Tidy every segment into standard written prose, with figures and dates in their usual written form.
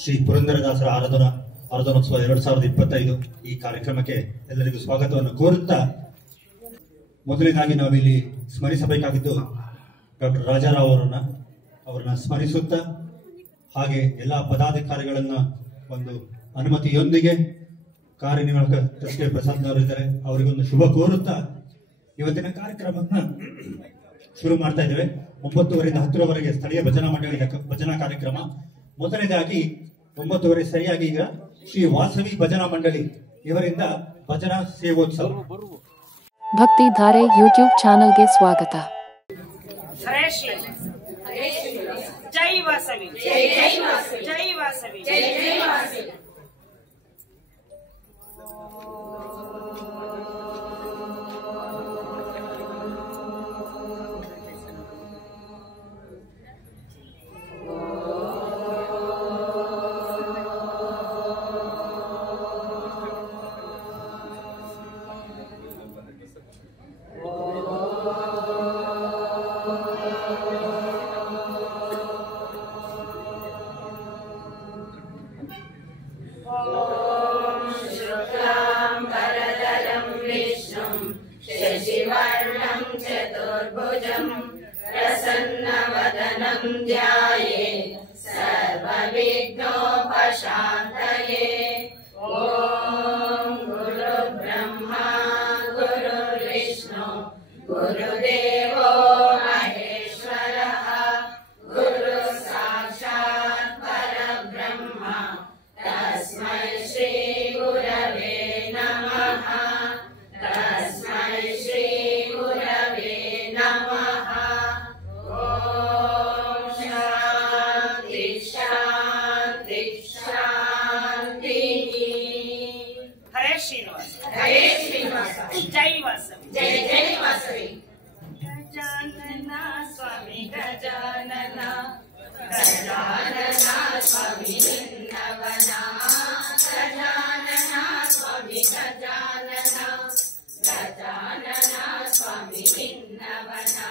ಶ್ರೀ ಪುರಂದರದಾಸರ ಆರಾಧನೋತ್ಸವ 2025 ಈ ಕಾರ್ಯಕ್ರಮಕ್ಕೆ ಎಲ್ಲರಿಗೂ ಸ್ವಾಗತವನ್ನು ಕೋರುತ್ತಾ, ಮೊದಲನೇದಾಗಿ ನಾವಿಲ್ಲಿ ಸ್ಮರಿಸಬೇಕಾಗಿದ್ದು ಡಾಕ್ಟರ್ ರಾಜಾರಾವ್ ಅವರನ್ನ ಸ್ಮರಿಸುತ್ತಾ, ಹಾಗೆ ಎಲ್ಲ ಪದಾಧಿಕಾರಿಗಳನ್ನ ಒಂದು ಅನುಮತಿಯೊಂದಿಗೆ ಕಾರ್ಯನಿರ್ವಾಹಕ ಟ್ರಸ್ಟಿ ಪ್ರಸಾದ್ ಅವರು ಇದ್ದಾರೆ, ಅವರಿಗೊಂದು ಶುಭ ಕೋರುತ್ತಾ ಇವತ್ತಿನ ಕಾರ್ಯಕ್ರಮವನ್ನು ಶುರು ಮಾಡ್ತಾ ಇದ್ದೇವೆ. 9:30ರಿಂದ 10ರವರೆಗೆ ಸ್ಥಳೀಯ ಭಜನಾ ಮಂಡಳಿ ಭಜನಾ ಕಾರ್ಯಕ್ರಮ. ಮೊದಲನೇದಾಗಿ 9:30 ಸರಿಯಾಗಿ ಈಗ ಶ್ರೀ ವಾಸವಿ ಭಜನಾ ಮಂಡಳಿ ಇವರಿಂದ ಭಜನಾ ಸೇವೋತ್ಸವ. ಭಕ್ತಿ ಧಾರೆ ಯೂಟ್ಯೂಬ್ ಚಾನೆಲ್ಗೆ ಸ್ವಾಗತ. ಜೈ ವಾಸವಿ, ಜೈ ಜೈ ವಾಸವಿ, ಜೈ ವಾಸವಿ, ಜೈ ಜೈ ವಾಸವಿ. शशिवर्णं चतुर्भुजं प्रसन्नवदनं ध्यायेत् सर्वविघ्नोपशान्तये। ॐ गुरुब्रह्मा गुरुर्विष्णु गुरुदेवो महेश्वरः गुरुः साक्षात् परब्रह्म तस्मै श्री गुरवे नमः। तस्मै श्री गुरवे नमः। ॐ शान्ति शान्ति शान्तिः। हरे श्रीनिवास, हरे श्रीनिवास, जय वासवी, जय जय वासवी। गजानना स्वामी गजानना, गजानना स्वामी निन्नवना, गजानना स्वामी गजानना, गजानना स्वामी निन्नवना।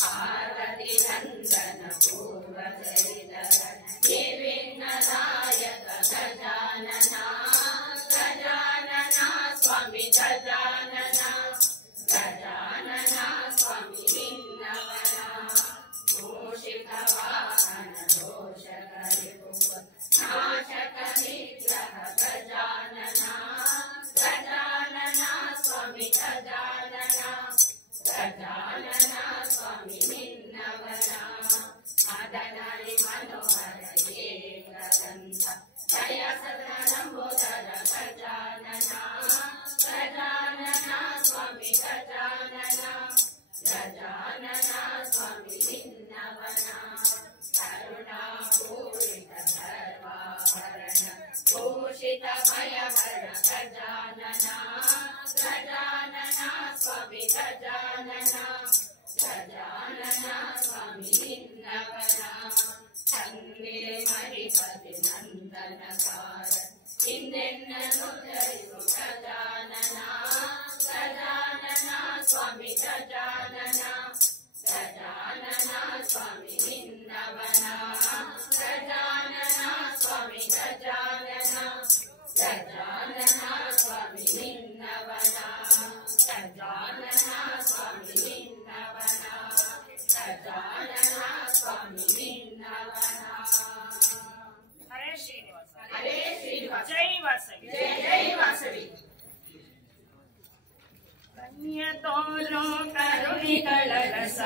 पार्वती नन्दन पूर्वचरितर निर्विघ्नदायक गजानना, गजानना स्वामी गजानना, गजानना स्वामी निन्नवना। मूषिकवाहन दोषकरिपुः नाशक निग्रह गजानना, गजानना स्वामी गजानना, गजानना स्वामी निन्नवना। मदनरि मनोहर एकदन्त जय सदनम्बोदर गजानना, गजानना स्वामी गजानना, गजानना स्वामी निन्नवना। करुणापूरित सर्वाभरण भूषित भयहर गजानना, गजानना स्वामी गजानना, गजानना स्वामी निन्नवना। चंगे मरिपति नंदनकार इंदेन्नुद्धरिसु गजानना, गजानना स्वामी गजानना, गजानना स्वामी निन्नवना। गजानना स्वामी गजानना, गजानना स्वामी निन्नवना, गजानना स्वामी निन्नवना, गजानना स्वामी निन्नवना। हरे श्रीनिवास, हरे श्रीनिवास, जय वासवी, जय जय वासवी। कन्य तोरो करुणिಗಳ ರಸ,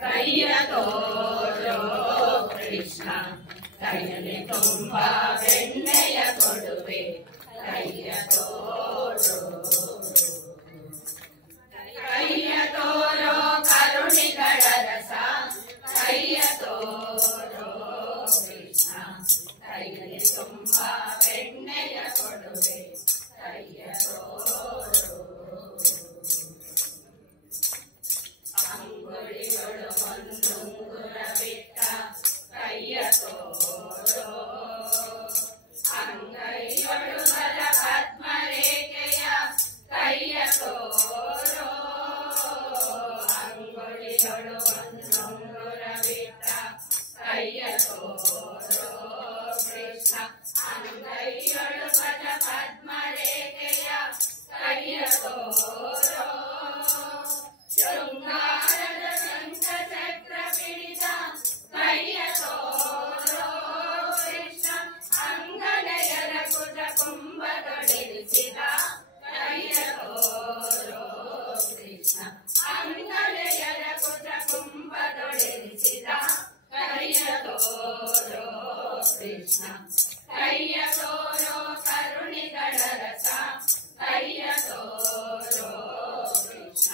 ಕೈಯ ತೋರೋ ಕೃಷ್ಣ, ಕೈಯಲ್ಲಿ ತುಂಬ ಬೆಣ್ಣೆಯ ಕೊಡುವೆ, ಕೈಯ ತೋರೋ, ಕೈಯ ತೋರೋ ಕರುಣಿಗಳ ರಸ, ಕೈಯ ತೋರೋ ಕೃಷ್ಣ, ಕೈಯಲ್ಲಿ ತುಂಬ ಬೆಣ್ಣೆಯ ಕೊಡುವೆ, ಕೈಯ ತೋರೋ. ಅಂಗುಳಿಗಳು ಒಂದುಂಗುರ ಬಿಟ್ಟ, ಕೈಯ ತೋರೋ, ಅಂಗೈಗಳು ಬಲ ಪದ್ಮರೇಖೆಯ, ಕೈಯ ತೋರೋ. ಅಂಗುಳಿಗಳು ಒಂದುಂಗುರ ಬಿಟ್ಟ, ಕೈಯ ತೋರೋ ಕೃಷ್ಣ, ಕೃಷ್ಣ ಅಂಗೈಯೊಳು ಪದ ಪದ್ಮರೇಖೆಯ ಕೈಯ ತೋರೋ ಶೃಂಗಾರದ ಶಂಖ ಚಕ್ರ ಪಿಡಿತ ಕೈಯ ತೋರೋ ಕೃಷ್ಣ ಅಂಗನೆಯರ ಕುಟ ಕುಂಭದೊಡೆರಿಸಿದ ಕೈಯ ತೋರೋ ಕೃಷ್ಣ ಅಂಗನೆಯರ ಕುಟ ಕುಂಭದೊಡೆರಿಸಿದ ಕೈಯ ತೋರೋ ಕೃಷ್ಣ ಕೈಯ ತೋರೋ ಕರುಣಿಗಳ ರಸ ಕೈಯ ತೋರೋ ಕೃಷ್ಣ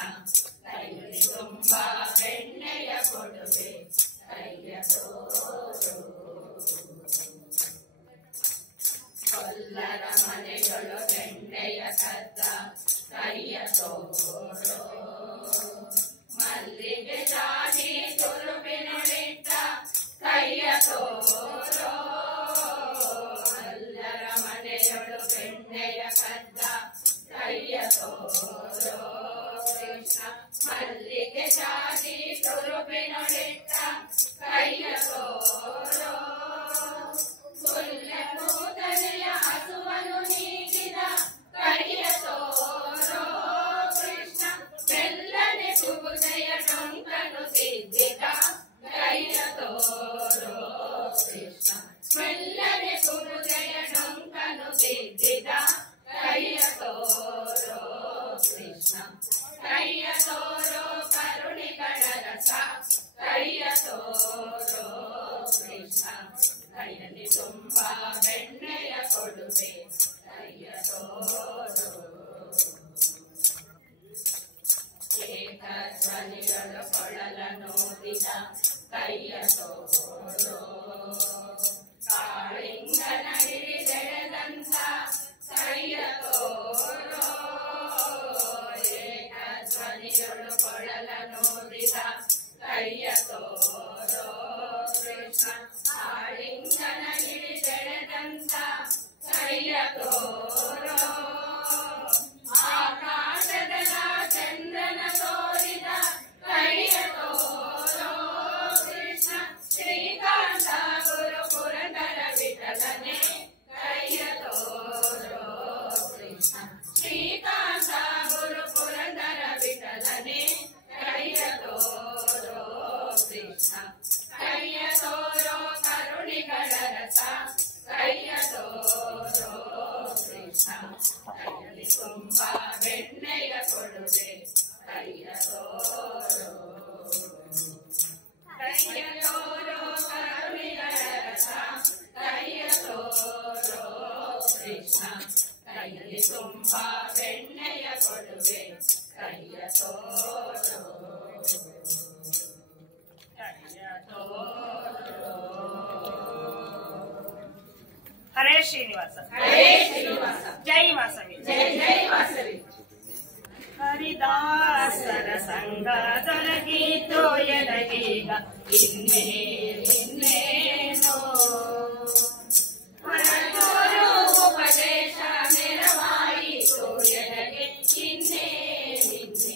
ಕೈಯಲ್ಲಿ ತುಂಬಾ ಬೆಣ್ಣೆಯ ಕೊಡುವೆ ಕೈಯ ತೋರೋ ಕೊಲ್ಲರ ಮನೆಗಳು ಬೆಣ್ಣೆಯ ಕದ್ದ ಕೈಯ ತೋರೋ ಮಲ್ಲಿಗೆ ಜಾಡಿ ತುರುಬಿನೊಳಿಟ್ಟ ಕೈಯ ತೋರೋ ಕೊಲ್ಲರ ಮನೆಯೊಳು ಬೆಣ್ಣೆಯ ಕದ್ದ ಕೈಯ ತೋರೋ ಕೃಷ್ಣ ಮಲ್ಲಿಗೆ ಜಾಡಿ ತುರುಬಿನೊಳಿಟ್ಟ ಕೈಯ ತೋರೋ ಹುಲ್ಲೆ ಕೂದಲೆಯ ಹಸುವನ್ನು ನೀಗಿದ ಕೈಯ ತೋರೋ ಕೃಷ್ಣ ಬೆಲ್ಲನೆ ಕುಬುದೆಯ ಟೊಂಕನು ತಿದ್ದಿದ ಕೈಯ ತೋರೋ ಕೃಷ್ಣ ಬೆಲ್ಲನೆ ಕುಬುದೆಯ ಟೊಂಕನು ತಿದ್ದಿದ ಕೈಯ ತೋರೋ ಕೃಷ್ಣ ಕೈಯ ತೋರೋ ಕರುಣಿಗಳ ರಸ ಕೈಯ ತೋರೋ ಕೃಷ್ಣ ಕೈಯಲ್ಲಿ ತುಂಬಾ ಬೆಣ್ಣೆಯ ಕೊಡುವೆ ಕೈಯ ತೋರೋ ಏಕಧ್ವನಿಗಳು ಕೊಳಲ ನೋದಿದ ಕೈಯ ತೋರೋ ಕಾಳಿಂಗನ ಹಿಡಿದೆಳೆದಂತ ಕೈಯ ತೋರೋ ಏಕಧ್ವನಿಗಳು ಕೊಳಲ ನೋದಿದ ಕೈಯ ತೋರೋ ಕೃಷ್ಣ ಕಾಳಿಂಗನ ಹಿಡಿದೆಳೆದಂತ ಕೈಯ ತೋರೋ ಆಕಾಶದಲ ಚಂದ್ರನ ತೋರಿದ ಕೈಯ ತೋರೋ ಕೃಷ್ಣ ಶ್ರೀಕಾಂತ ಗುರು ಪುರಂದರ ವಿಠಲನೆ ಕೈಯ ತೋರೋ ಕೃಷ್ಣ ಶ್ರೀಕಾಂತ ಗುರು ಪುರಂದರ ವಿಠಲನೆ ಕೈಯ ತೋರೋ ಕೃಷ್ಣ ಕೈಯ ತೋರೋ ಕರುಣಿಗಳ ರಸ ಕೈಯ ತೋರೋ ಕೃಷ್ಣ ಕೈಯಲ್ಲಿ ತುಂಬಾ ಬೆಣ್ಣೆಯ ಕೊಡುವೆ ಕೈಯ ತೋರೋ ಕೈಯ ತೋರೋ ಕರುಣಿಗಳ ರಸ ಕೈಯ ತೋರೋ ಕೃಷ್ಣ ಕೈಯಲ್ಲಿ ತುಂಬಾ ಬೆಣ್ಣೆಯ ಕೊಡುವೆ ಕೈಯ ತೋರೋ ಕೈಯ ತೋರೋ ಹರೇ ಶ್ರೀನಿವಾಸ ಹರೇ ಶ್ರೀನಿವಾಸ ಜೈ ವಾಸವಿ ಜೈ ಜೈ ವಾಸವಿ ಹರಿದಾಸರ ಸಂಘ ದೊರಕಿತೋ ಎನಗೀಗ ಇನ್ನೇನೋ ಹೊರಟೋರು ಉಪದೇಶ ನೆರವಾಯಿತು ಎನಗೆ ಇನ್ನೇನೋ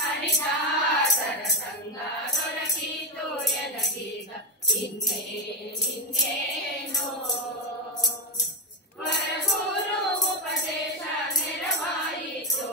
ಹರಿದಾಸರ ಸಂಘ ದೊರಕಿತು ಎನಗೀಗ ಇನ್ನೇನೋ ಹೊರಗೂರು ಉಪದೇಶ ನೆರವಾಯಿತು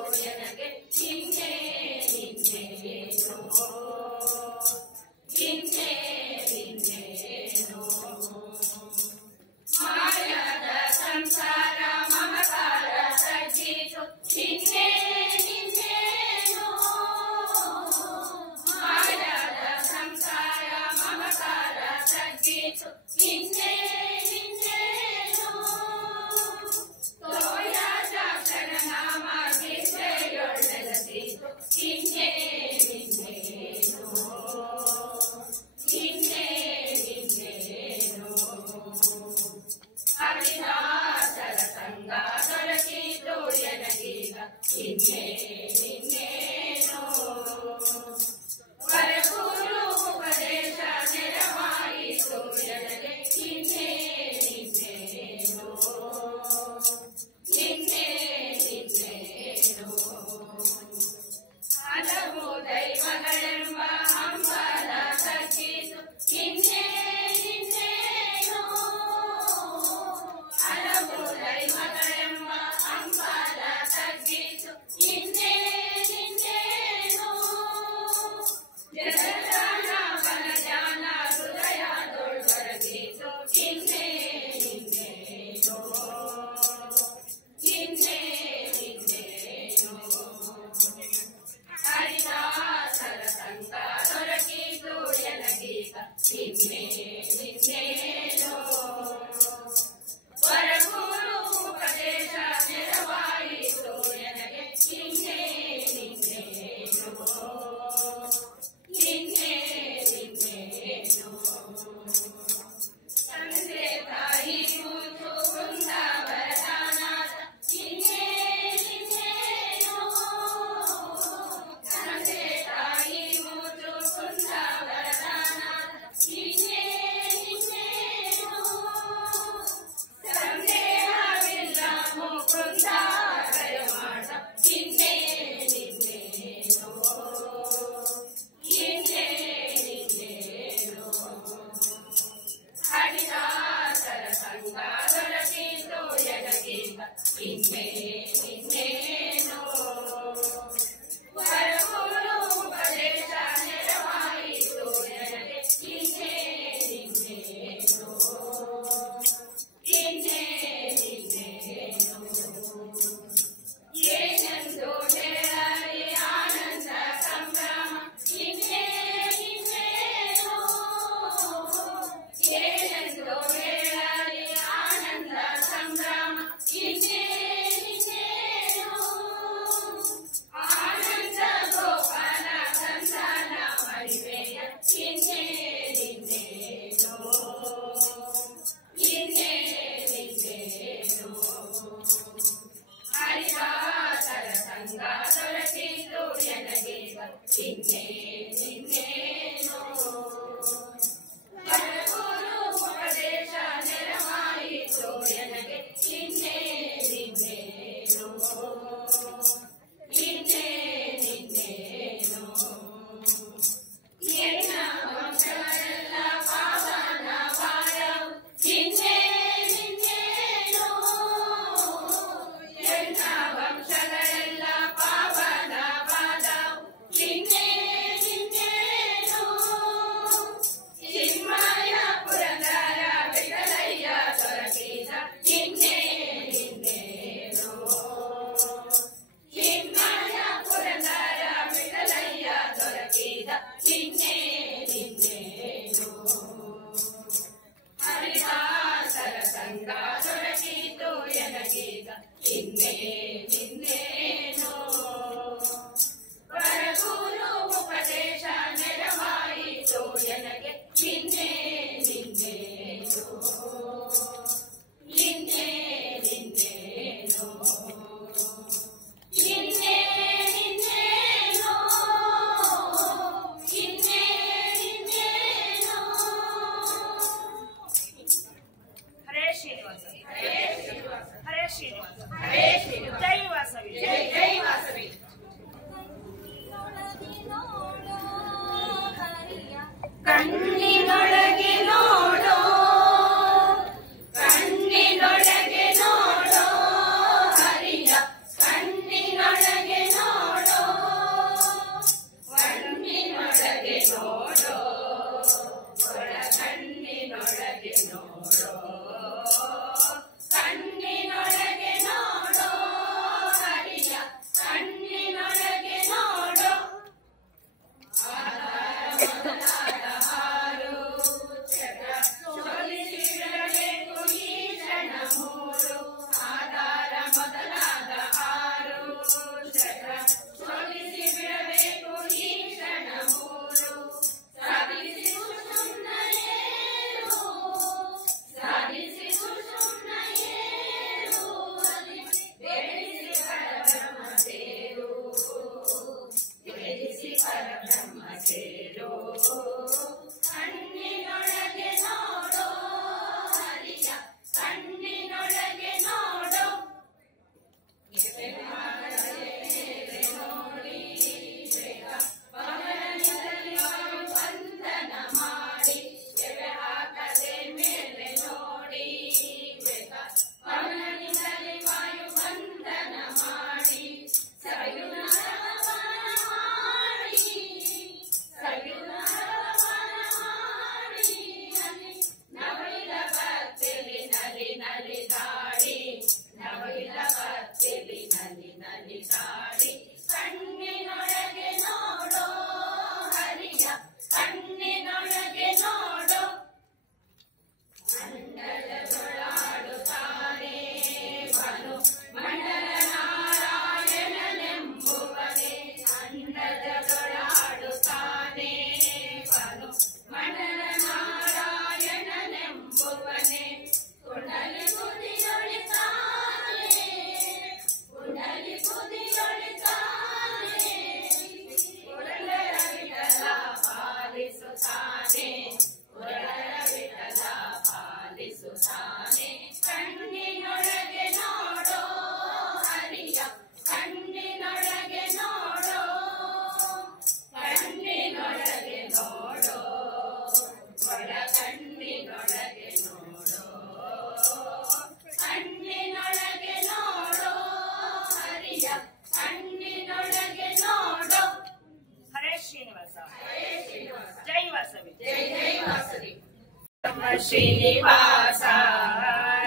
ಶ್ರೀನಿವಾಸ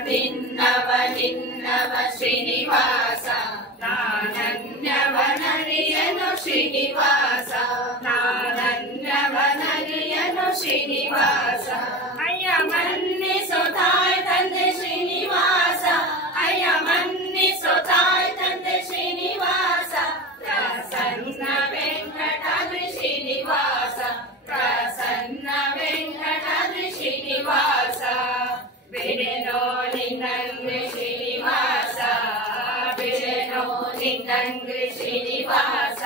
ನಿನ್ನವ ನಿನ್ನವ ಶ್ರೀನಿವಾಸ ನಾನನ್ಯವನರಿಯನು ಶ್ರೀನಿವಾಸ ನಾನನ್ಯವನರಿಯನು ಶ್ರೀನಿವಾಸ ಅಯ್ಯ ಮನ್ನಿಸು ತಾಯ್ ತಂದೆ ಶ್ರೀನಿವಾಸ ಅಯ್ಯ ಮನ್ನಿಸು ತಾಯ್ ತಂದೆ ಶ್ರೀನಿವಾಸ ಪ್ರಸನ್ನ ವೆಂಕಟಾದ್ರಿ ಶ್ರೀನಿವಾಸ ಪ್ರಸನ್ನ ವೆಂಕಟಾದ್ರಿ ಶ್ರೀನಿವಾಸ ಬಿಡೆನೋ ನಿನ್ನಂಗ್ರಿ ಶ್ರೀನಿವಾಸ ಬಿಡೆನೋ ನಿನ್ನಂಗ್ರಿ ಶ್ರೀನಿವಾಸ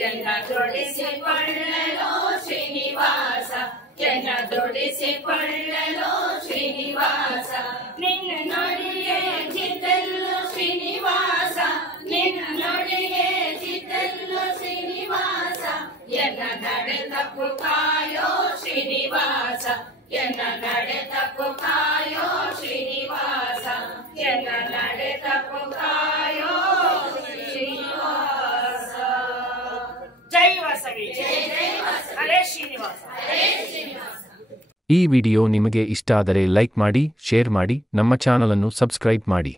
ಎನ್ನ ಜೋಡಿಸಿಕೊಳ್ಳಲು ಶ್ರೀನಿವಾಸ ಎನ್ನ ಜೋಡಿಸಿಕೊಳ್ಳಲು ಶ್ರೀನಿವಾಸ ನಿನ್ನ ನೋಡಿಯೇ ಚಿತ್ತಲ್ಲು ಶ್ರೀನಿವಾಸ ನಿನ್ನ ನೋಡಿಯೇ ಚಿತ್ತಲ್ಲು ಶ್ರೀನಿವಾಸ ಎನ್ನ ನಡೆ ತಪ್ಪು ಕಾಯೋ ಶ್ರೀನಿವಾಸ ಎನ್ನ ನಡೆ ತಪ್ಪು ಕಾಯೋ ಶ್ರೀನಿವಾಸ ಎನ್ನ ನಡೆ ತಪ್ಪು ಕಾಯೋ ಶ್ರೀನಿವಾಸ ಜೈ ವಾಸವಿ ಹರೇ ಶ್ರೀನಿವಾಸ ಈ ವಿಡಿಯೋ ನಿಮಗೆ ಇಷ್ಟ ಆದರೆ ಲೈಕ್ ಮಾಡಿ, ಶೇರ್ ಮಾಡಿ, ನಮ್ಮ ಚಾನಲ್ ಅನ್ನು ಸಬ್ಸ್ಕ್ರೈಬ್ ಮಾಡಿ.